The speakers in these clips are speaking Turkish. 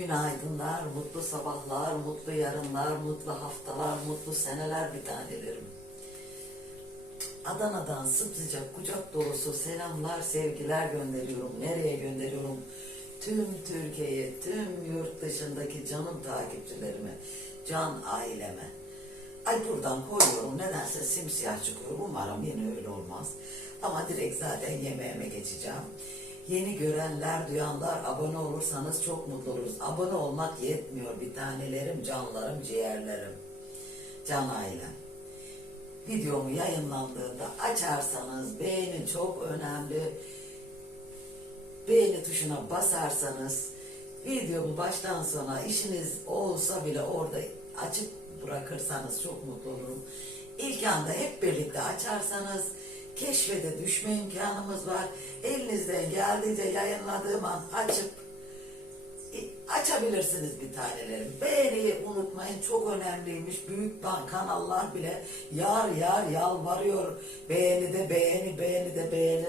Günaydınlar, mutlu sabahlar, mutlu yarınlar, mutlu haftalar, mutlu seneler bir tanelerim. Adana'dan sımsıcak kucak dolusu selamlar, sevgiler gönderiyorum. Nereye gönderiyorum? Tüm Türkiye'ye, tüm yurt dışındaki canım takipçilerime, can aileme. Ay buradan koyuyorum. Nedense simsiyah çıkıyor. Umarım yine öyle olmaz. Ama direkt zaten yemeğime geçeceğim. Yeni görenler, duyanlar abone olursanız çok mutlu oluruz. Abone olmak yetmiyor bir tanelerim, canlarım, ciğerlerim. Can ailem. Videomu yayınlandığında açarsanız beğeni çok önemli. Beğeni tuşuna basarsanız videomu baştan sona işiniz olsa bile orada açık bırakırsanız çok mutlu olurum. İlk anda hep birlikte açarsanız keşfede düşme imkanımız var. Elinizden geldiğince yayınladığım an açıp açabilirsiniz bir tanelerim. Beğeniyi unutmayın çok önemliymiş. Büyük kanallar bile yar yar yalvarıyor. Beğeni de beğeni, beğeni de beğeni.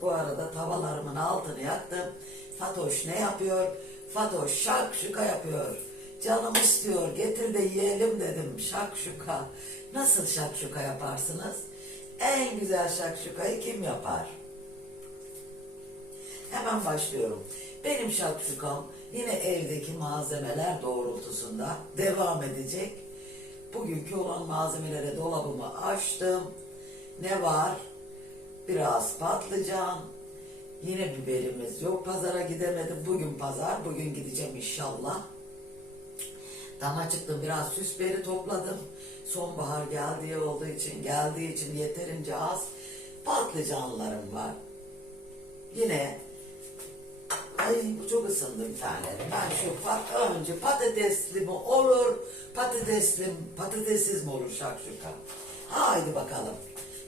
Bu arada tavalarımın altını yaktım. Fatoş ne yapıyor? Fatoş şakşuka yapıyor. Canım istiyor getir de yiyelim dedim şakşuka. Nasıl şakşuka yaparsınız? En güzel şakşukayı kim yapar? Hemen başlıyorum. Benim şakşukam yine evdeki malzemeler doğrultusunda devam edecek. Bugünkü olan malzemelere dolabımı açtım. Ne var? Biraz patlıcan. Yine biberimiz yok. Pazara gidemedim. Bugün pazar. Bugün gideceğim inşallah. Dama çıktım biraz süsberi topladım. Sonbahar geldiği olduğu için geldiği için yeterince az patlıcanlarım var. Yine ay bu çok ısındı bir tane. Ben şu pat, önce patatesli mi olur, patatesli, patatessiz mi olur şakşuka? Haydi bakalım.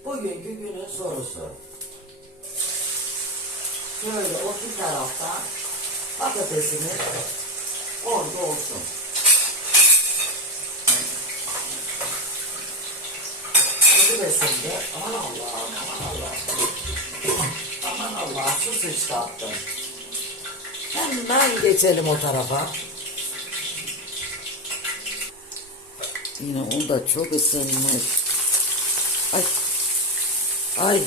Bugünkü günün sorusu. Şöyle o bir taraftan patatesini orada olsun. Ödülesinde aman Allah'ım aman Allah'ım. Aman Allah su sıçrattım. Hemen geçelim o tarafa. Yine o da çok ısınmış. Ay. Ay.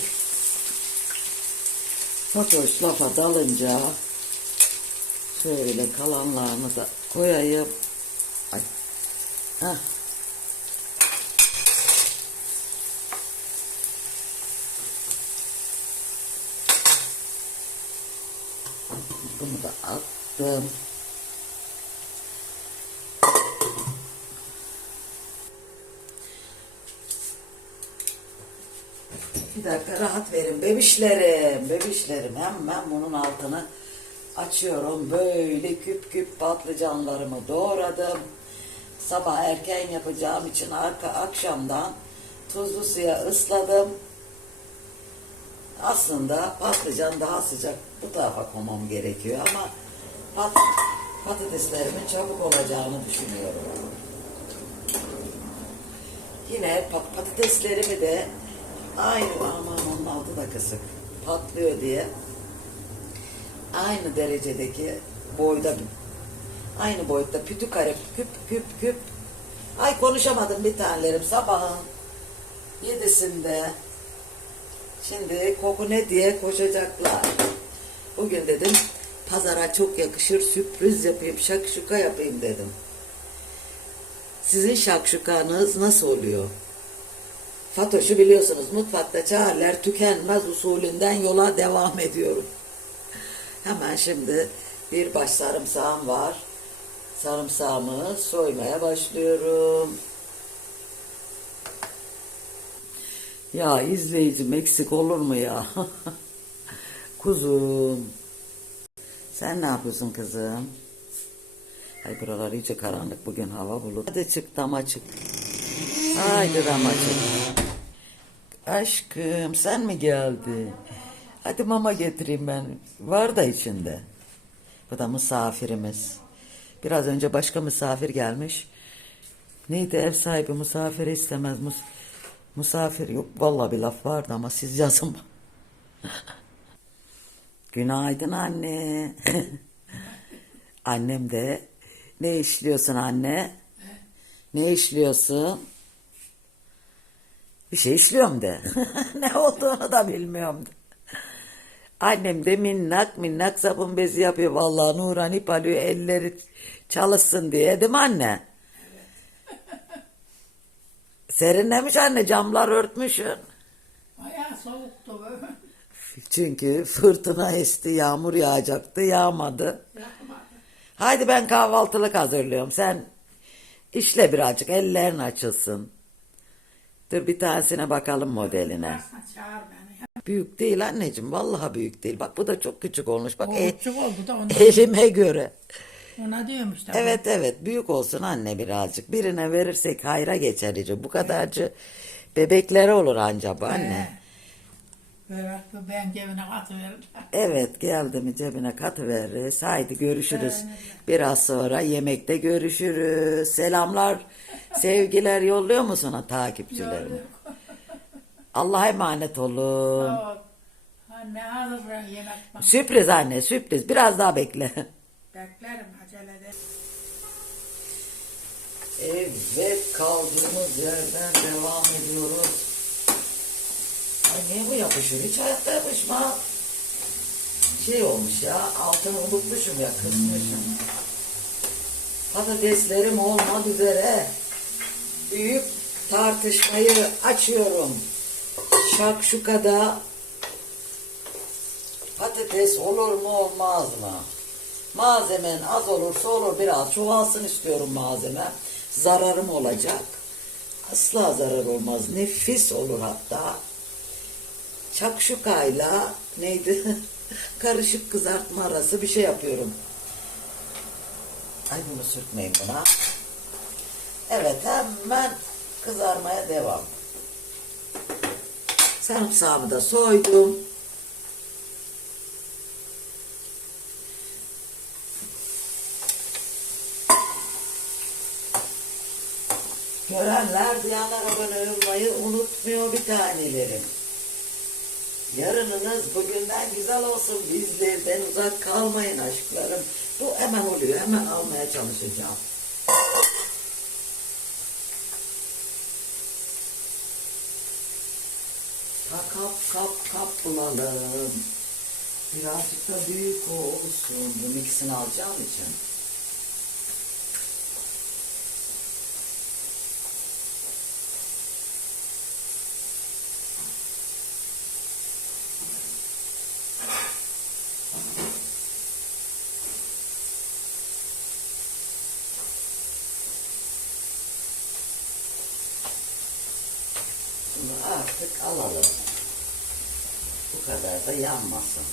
Fatoş lafa dalınca şöyle kalanlarını da koyayım. Ay. Hah. Bunu da attım. Bir dakika rahat verin bebişlerim, bebişlerim. Hemen bunun altını açıyorum. Böyle küp küp patlıcanlarımı doğradım. Sabah erken yapacağım için arka akşamdan tuzlu suya ısladım. Aslında patlıcan daha sıcak bu tarafa koymam gerekiyor ama pat, patateslerimin çabuk olacağını düşünüyorum. Yine pat- patateslerimi de aynı aman onun altı da kısık patlıyor diye aynı derecedeki boyda aynı boyutta pütü kare küp küp küp ay konuşamadım bir tanelerim sabahın yedisinde Şimdi koku ne diye koşacaklar. Bugün dedim pazara çok yakışır sürpriz yapayım şakşuka yapayım dedim. Sizin şakşukanız nasıl oluyor? Fatoş'u biliyorsunuz mutfakta çağırlar tükenmez usulünden yola devam ediyorum. Hemen şimdi bir baş sarımsağım var. Sarımsağımı soymaya başlıyorum. Ya izleyicim eksik olur mu ya? Kuzum. Sen ne yapıyorsun kızım? Ay buralar iyice karanlık bugün hava bulut. Hadi çık dama çık. Haydi dama çık. Aşkım sen mi geldin? Hadi mama getireyim ben. Var da içinde. Bu da misafirimiz. Biraz önce başka misafir gelmiş. Neydi ev sahibi misafiri istemez. Mus misafir yok. Vallahi bir laf vardı ama siz yazın. Günaydın anne. Annem de ne işliyorsun anne? Ne işliyorsun? Bir şey işliyorum de. ne olduğunu da bilmiyorum de. Annem de minnak minnak sabun bezi yapıyor. Vallahi Nuran ip alıyor elleri çalışsın diye değil mi anne? Serinlemiş anne camlar örtmüşsün. Bayağı soğuktu. Çünkü fırtına esti yağmur yağacaktı yağmadı. Haydi ben kahvaltılık hazırlıyorum. Sen işle birazcık ellerin açılsın. Dur bir tanesine bakalım modeline. Varsa çağır beni. Büyük değil anneciğim. Vallahi büyük değil. Bak bu da çok küçük olmuş. Bak e- küçük oldu da onu, elime göre. ona diyorum işte. Evet evet büyük olsun anne birazcık. Birine verirsek hayra geçer iyice. Bu kadarcı bebeklere olur anca bu anne. Böyle ben cebine atıverdim. Evet geldi mi cebine katıveririz. Haydi görüşürüz. Biraz sonra yemekte görüşürüz. Selamlar, sevgiler yolluyor mu sana takipçilerine? Allah'a emanet olun. Anne hazır yemek. Sürpriz anne sürpriz. Biraz daha bekle. Beklerim acelede. Evet kaldığımız yerden devam ediyoruz. Niye bu yapışıyor? Hiç hayatta yapışma. Şey olmuş ya altını unutmuşum ya kısmışım. Patateslerim olmak üzere. Büyük tartışmayı açıyorum. Şakşukada patates olur mu olmaz mı? Malzemen az olursa olur biraz çoğalsın istiyorum malzeme. Zararım olacak. Asla zarar olmaz. Nefis olur hatta. Çakşukayla neydi? Karışık kızartma arası bir şey yapıyorum. Ay bunu sürtmeyin buna. Evet hemen kızarmaya devam. Sarımsağımı da soydum. Görenler diyanlar abone olmayı unutmuyor bir tanelerim. Yarınınız bugünden güzel olsun. Bizlerden uzak kalmayın aşklarım. Bu hemen oluyor. Hemen almaya çalışacağım. Kap kap kap bulalım. Birazcık da büyük olsun. Bu ikisini alacağım için. Bunu artık alalım. Bu kadar da yanmasın.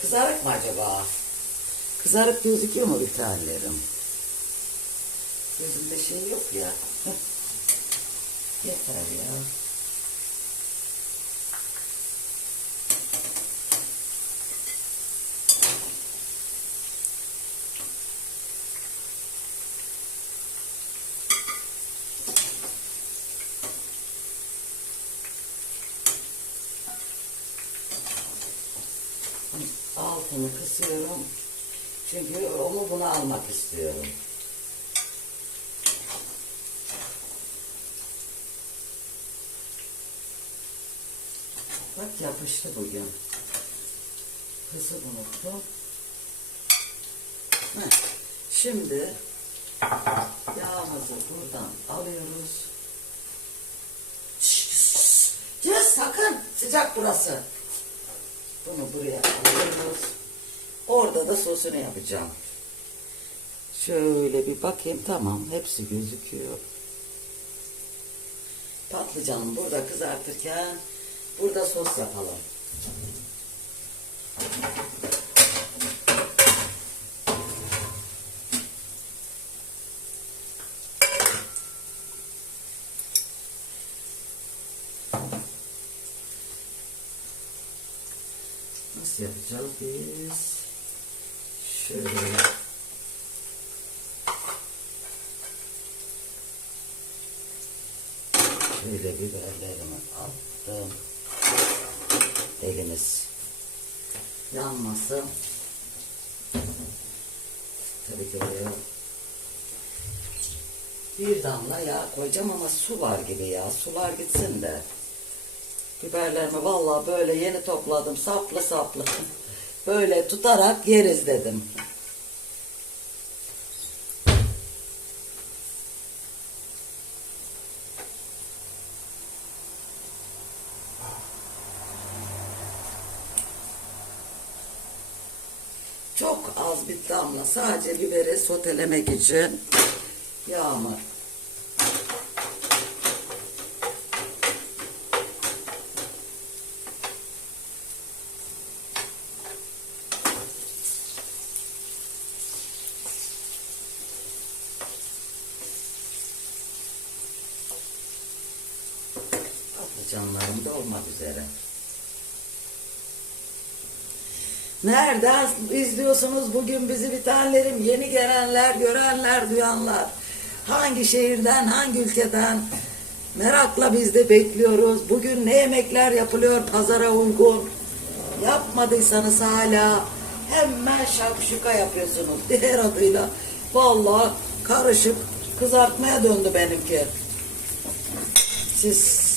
Kızarık mı acaba? Kızarık gözüküyor mu bir tanelerim? Gözümde şey yok ya. Yeter ya. Altını kısıyorum. Çünkü onu bunu almak istiyorum. Bak yapıştı bugün. Kısıp unuttum. Şimdi yağımızı buradan alıyoruz. Cız sakın sıcak burası. Bunu buraya alıyoruz. Orada da sosunu yapacağım. Şöyle bir bakayım tamam hepsi gözüküyor. Patlıcanı burada kızartırken burada sos yapalım. Nasıl yapacağız biz? Şöyle. Şöyle biberlerimi attım. Elimiz yanmasın. Tabii ki oraya bir damla yağ koyacağım ama su var gibi ya. Sular gitsin de. Biberlerimi vallahi böyle yeni topladım. Saplı saplı. Böyle tutarak yeriz dedim. Çok az bir damla sadece biberi sotelemek için yağmur. Patlıcanlarım da olmak üzere. Nereden izliyorsunuz bugün bizi bitenlerim? Yeni gelenler, görenler, duyanlar. Hangi şehirden, hangi ülkeden? Merakla biz de bekliyoruz. Bugün ne yemekler yapılıyor pazara uygun? Yapmadıysanız hala hemen şakşuka yapıyorsunuz. Diğer adıyla vallahi karışık kızartmaya döndü benimki. Siz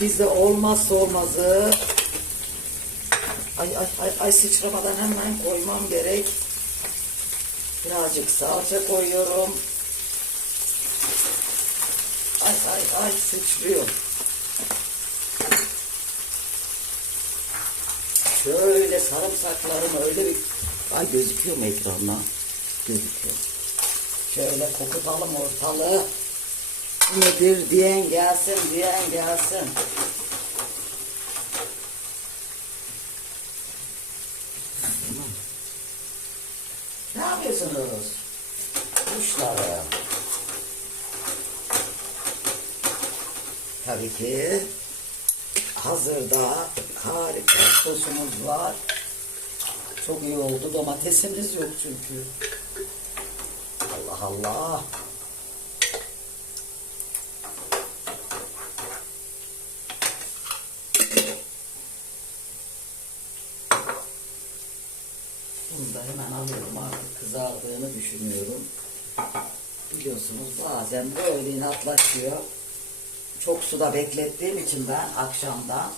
bizde olmazsa olmazı Ay ay ay ay sıçramadan hemen koymam gerek. Birazcık salça koyuyorum. Ay ay ay sıçrıyor. Şöyle sarımsaklarımı öyle bir... Ay gözüküyor mu ekranda? Gözüküyor. Şöyle kokutalım ortalığı. Nedir diyen gelsin, diyen gelsin. Ne yapıyorsunuz? Kuşları. Tabii ki hazırda harika sosumuz var. Çok iyi oldu. Domatesimiz yok çünkü. Allah Allah. Hemen alıyorum artık kızardığını düşünüyorum. Biliyorsunuz bazen böyle inatlaşıyor. Çok suda beklettiğim için ben akşamdan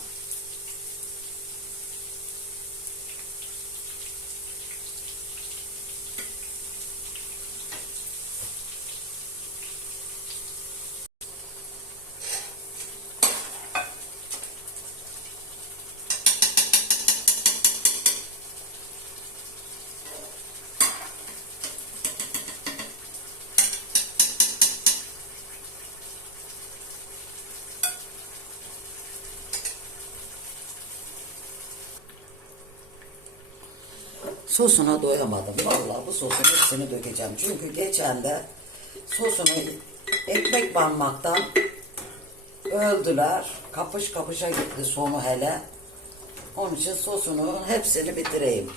sosuna doyamadım. Vallahi bu sosun hepsini dökeceğim. Çünkü geçen de sosunu ekmek banmaktan öldüler. Kapış kapışa gitti sonu hele. Onun için sosunun hepsini bitireyim.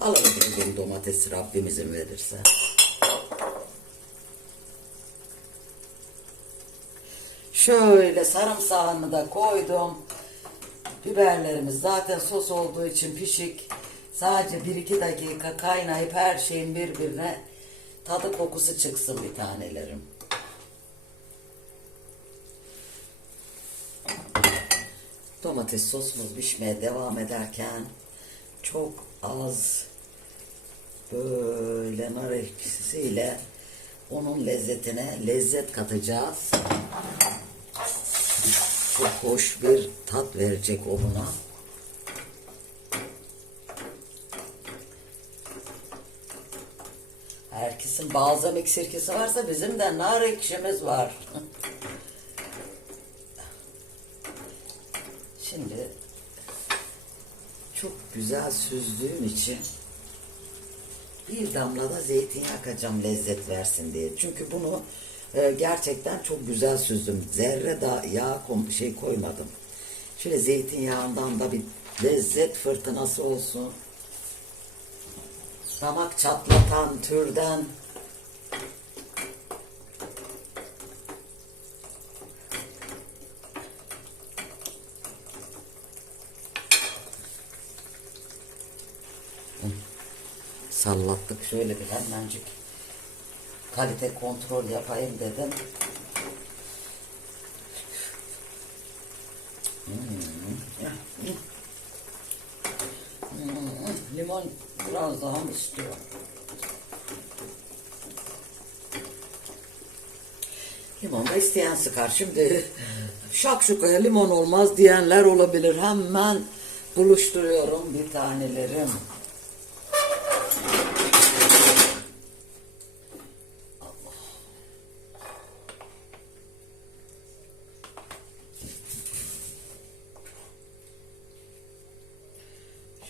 Alalım bugün domatesi Rabbim izin verirse. Şöyle sarımsağını da koydum. Biberlerimiz zaten sos olduğu için pişik. Sadece 1-2 dakika kaynayıp her şeyin birbirine tadı kokusu çıksın bir tanelerim. Domates sosumuz pişmeye devam ederken çok az böyle nar ekşisiyle onun lezzetine lezzet katacağız. Çok hoş bir tat verecek ona. Herkesin balzamik sirkesi varsa bizim de nar ekşimiz var. Şimdi çok güzel süzdüğüm için bir damla da zeytinyağı katacağım lezzet versin diye. Çünkü bunu e, gerçekten çok güzel süzdüm. Zerre da yağ şey koymadım. Şöyle zeytinyağından da bir lezzet fırtınası olsun. Damak çatlatan türden sallattık. Şöyle bir hemencik kalite kontrol yapayım dedim. Hmm. Hmm. Limon biraz daha mı istiyor? Limon da isteyen sıkar. Şimdi şakşukaya limon olmaz diyenler olabilir. Hemen buluşturuyorum bir tanelerim.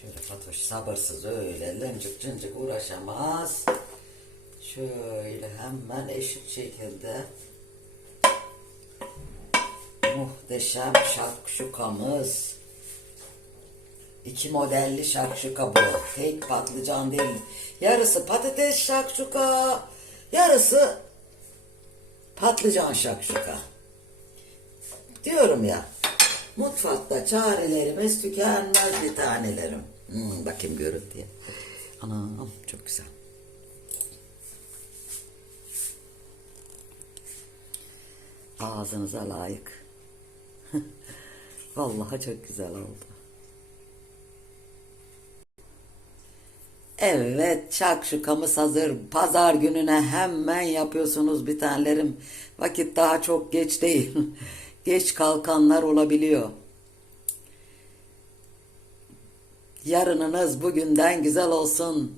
Şöyle Fatoş sabırsız öyle lıncık cıncık uğraşamaz. Şöyle hemen eşit şekilde muhteşem şakşukamız. İki modelli şakşuka bu. Tek patlıcan değil. Yarısı patates şakşuka, yarısı patlıcan şakşuka. Diyorum ya. Mutfakta çarelerimiz tükenmez bir tanelerim. Hmm, bakayım görüntüye. Anam çok güzel. Ağzınıza layık. Vallahi çok güzel oldu. Evet, şakşukamız hazır. Pazar gününe hemen yapıyorsunuz bir tanelerim. Vakit daha çok geç değil. geç kalkanlar olabiliyor. Yarınınız bugünden güzel olsun.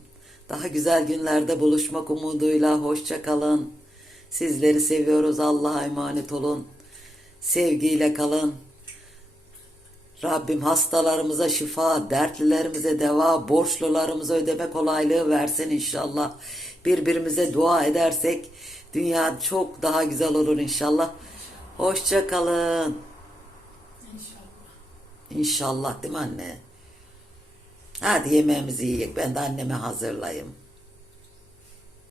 Daha güzel günlerde buluşmak umuduyla hoşça kalın. Sizleri seviyoruz. Allah'a emanet olun. Sevgiyle kalın. Rabbim hastalarımıza şifa, dertlilerimize deva, borçlularımıza ödeme kolaylığı versin inşallah. Birbirimize dua edersek dünya çok daha güzel olur inşallah. Hoşça kalın. İnşallah. İnşallah değil mi anne? Hadi yemeğimizi yiyek. Ben de anneme hazırlayayım.